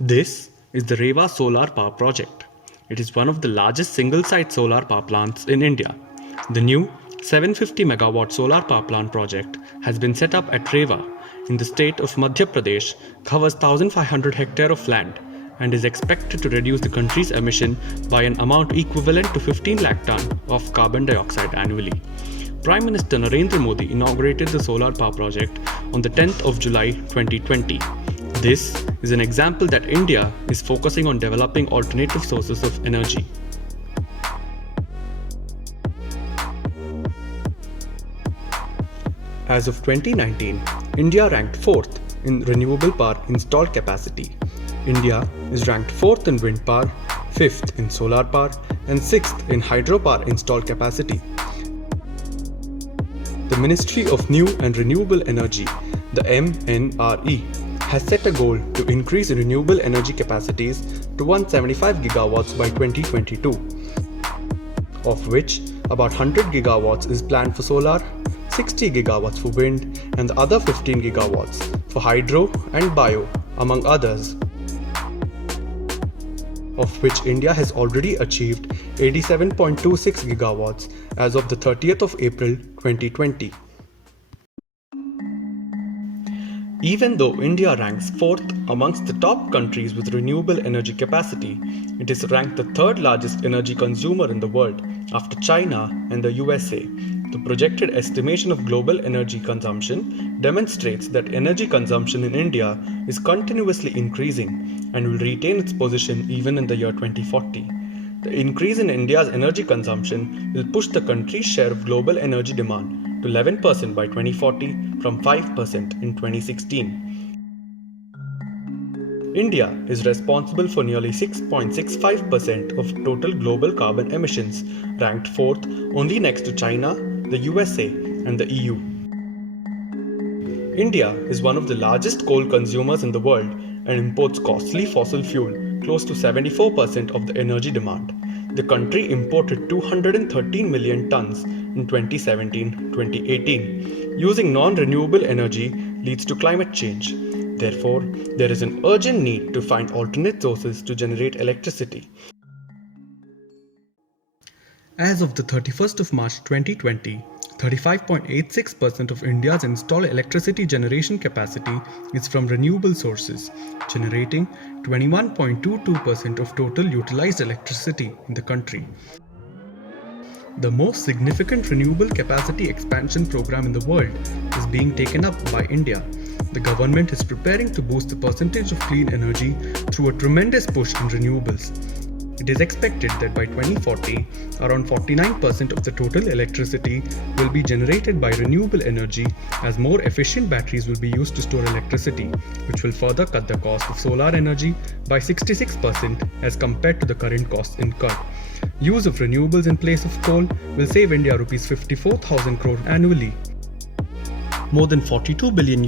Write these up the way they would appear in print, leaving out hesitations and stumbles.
This is the Rewa Solar Power Project. It is one of the largest single-site solar power plants in India. The new 750 megawatt solar power plant project has been set up at Rewa in the state of Madhya Pradesh, covers 1,500 hectares of land, and is expected to reduce the country's emission by an amount equivalent to 15 lakh ton of carbon dioxide annually. Prime Minister Narendra Modi inaugurated the solar power project on the 10th of July 2020. This is an example that India is focusing on developing alternative sources of energy. As of 2019, India ranked 4th in renewable power installed capacity. India is ranked 4th in wind power, 5th in solar power, and 6th in hydropower installed capacity. The Ministry of New and Renewable Energy, the MNRE, has set a goal to increase renewable energy capacities to 175 gigawatts by 2022, of which about 100 gigawatts is planned for solar, 60 gigawatts for wind, and the other 15 gigawatts for hydro and bio, among others, of which India has already achieved 87.26 gigawatts as of the 30th of April 2020. Even though India ranks 4th amongst the top countries with renewable energy capacity, it is ranked the 3rd largest energy consumer in the world after China and the USA. The projected estimation of global energy consumption demonstrates that energy consumption in India is continuously increasing and will retain its position even in the year 2040. The increase in India's energy consumption will push the country's share of global energy demand to 11% by 2040 from 5% in 2016. India is responsible for nearly 6.65% of total global carbon emissions, ranked 4th only next to China, the USA, and the EU. India is one of the largest coal consumers in the world and imports costly fossil fuel, close to 74% of the energy demand. The country imported 213 million tons in 2017-2018. Using non-renewable energy leads to climate change. Therefore, there is an urgent need to find alternate sources to generate electricity. As of the 31st of March 2020, 35.86% of India's installed electricity generation capacity is from renewable sources, generating 21.22% of total utilized electricity in the country. The most significant renewable capacity expansion program in the world is being taken up by India. The government is preparing to boost the percentage of clean energy through a tremendous push in renewables. It is expected that by 2040, around 49% of the total electricity will be generated by renewable energy, as more efficient batteries will be used to store electricity, which will further cut the cost of solar energy by 66% as compared to the current costs incurred. Use of renewables in place of coal will save India Rs 54,000 crore annually. More than $42 billion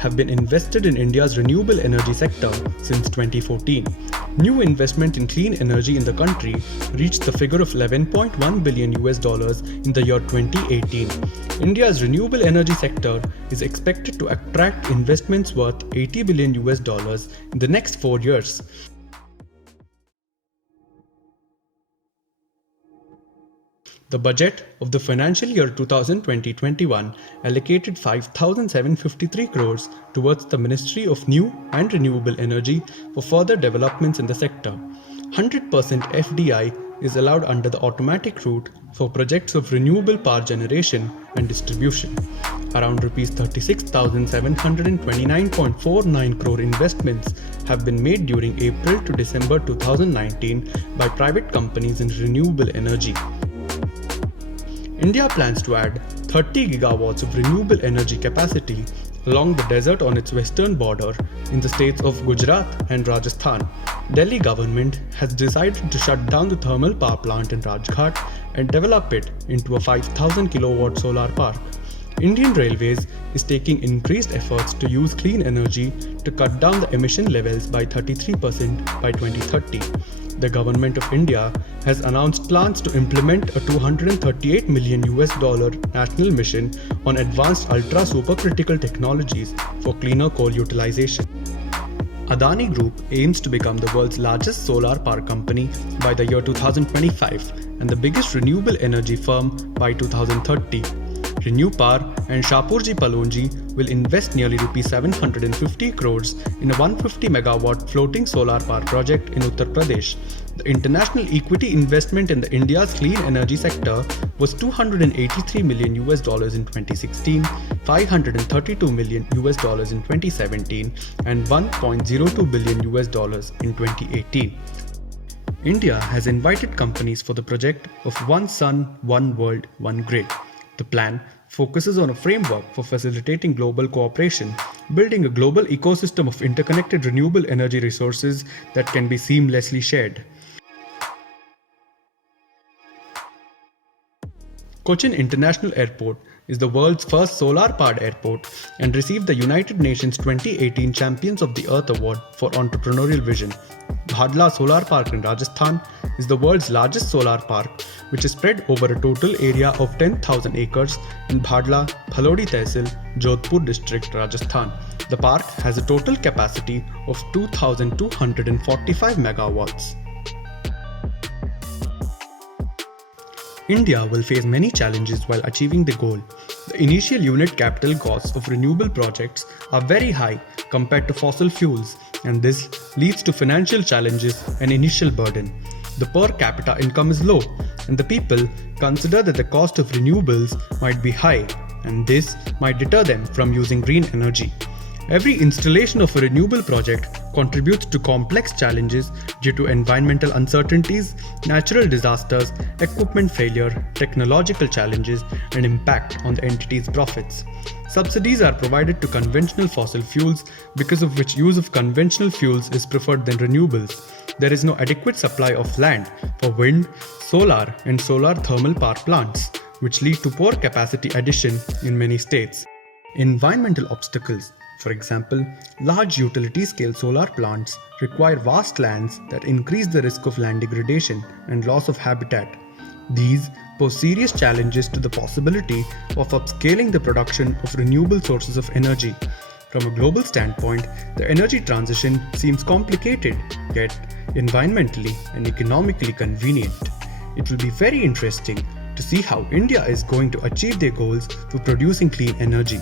have been invested in India's renewable energy sector since 2014. New investment in clean energy in the country reached the figure of $11.1 billion in the year 2018. India's renewable energy sector is expected to attract investments worth $80 billion in the next 4 years. The budget of the financial year 2020-21 allocated 5,753 crores towards the Ministry of New and Renewable Energy for further developments in the sector. 100% FDI is allowed under the automatic route for projects of renewable power generation and distribution. Around Rs 36,729.49 crore investments have been made during April to December 2019 by private companies in renewable energy. India plans to add 30 gigawatts of renewable energy capacity along the desert on its western border in the states of Gujarat and Rajasthan. Delhi government has decided to shut down the thermal power plant in Rajghat and develop it into a 5,000 kilowatt solar park. Indian Railways is taking increased efforts to use clean energy to cut down the emission levels by 33% by 2030. The Government of India has announced plans to implement a $238 million national mission on advanced ultra supercritical technologies for cleaner coal utilization. Adani Group aims to become the world's largest solar power company by the year 2025 and the biggest renewable energy firm by 2030. Renew Power and Shapoorji Pallonji will invest nearly Rs 750 crores in a 150 megawatt floating solar power project in Uttar Pradesh. The international equity investment in India's clean energy sector was $283 million in 2016, $532 million in 2017, and $1.02 billion in 2018. India has invited companies for the project of One Sun, One World, One Grid. The plan focuses on a framework for facilitating global cooperation, building a global ecosystem of interconnected renewable energy resources that can be seamlessly shared. Cochin International Airport is the world's first solar-powered airport and received the United Nations 2018 Champions of the Earth Award for entrepreneurial vision. Bhadla Solar Park in Rajasthan is the world's largest solar park, which is spread over a total area of 10,000 acres in Bhadla, Phalodi Tehsil, Jodhpur district, Rajasthan. The park has a total capacity of 2,245 megawatts. India will face many challenges while achieving the goal. The initial unit capital costs of renewable projects are very high compared to fossil fuels, and this leads to financial challenges and initial burden. The per capita income is low, and the people consider that the cost of renewables might be high, and this might deter them from using green energy. Every installation of a renewable project contributes to complex challenges due to environmental uncertainties, natural disasters, equipment failure, technological challenges, and impact on the entity's profits. Subsidies are provided to conventional fossil fuels, because of which use of conventional fuels is preferred than renewables. There is no adequate supply of land for wind, solar, and solar thermal power plants, which lead to poor capacity addition in many states. Environmental obstacles. For example, large utility-scale solar plants require vast lands that increase the risk of land degradation and loss of habitat. These pose serious challenges to the possibility of upscaling the production of renewable sources of energy. From a global standpoint, the energy transition seems complicated, yet environmentally and economically convenient. It will be very interesting to see how India is going to achieve their goals for producing clean energy.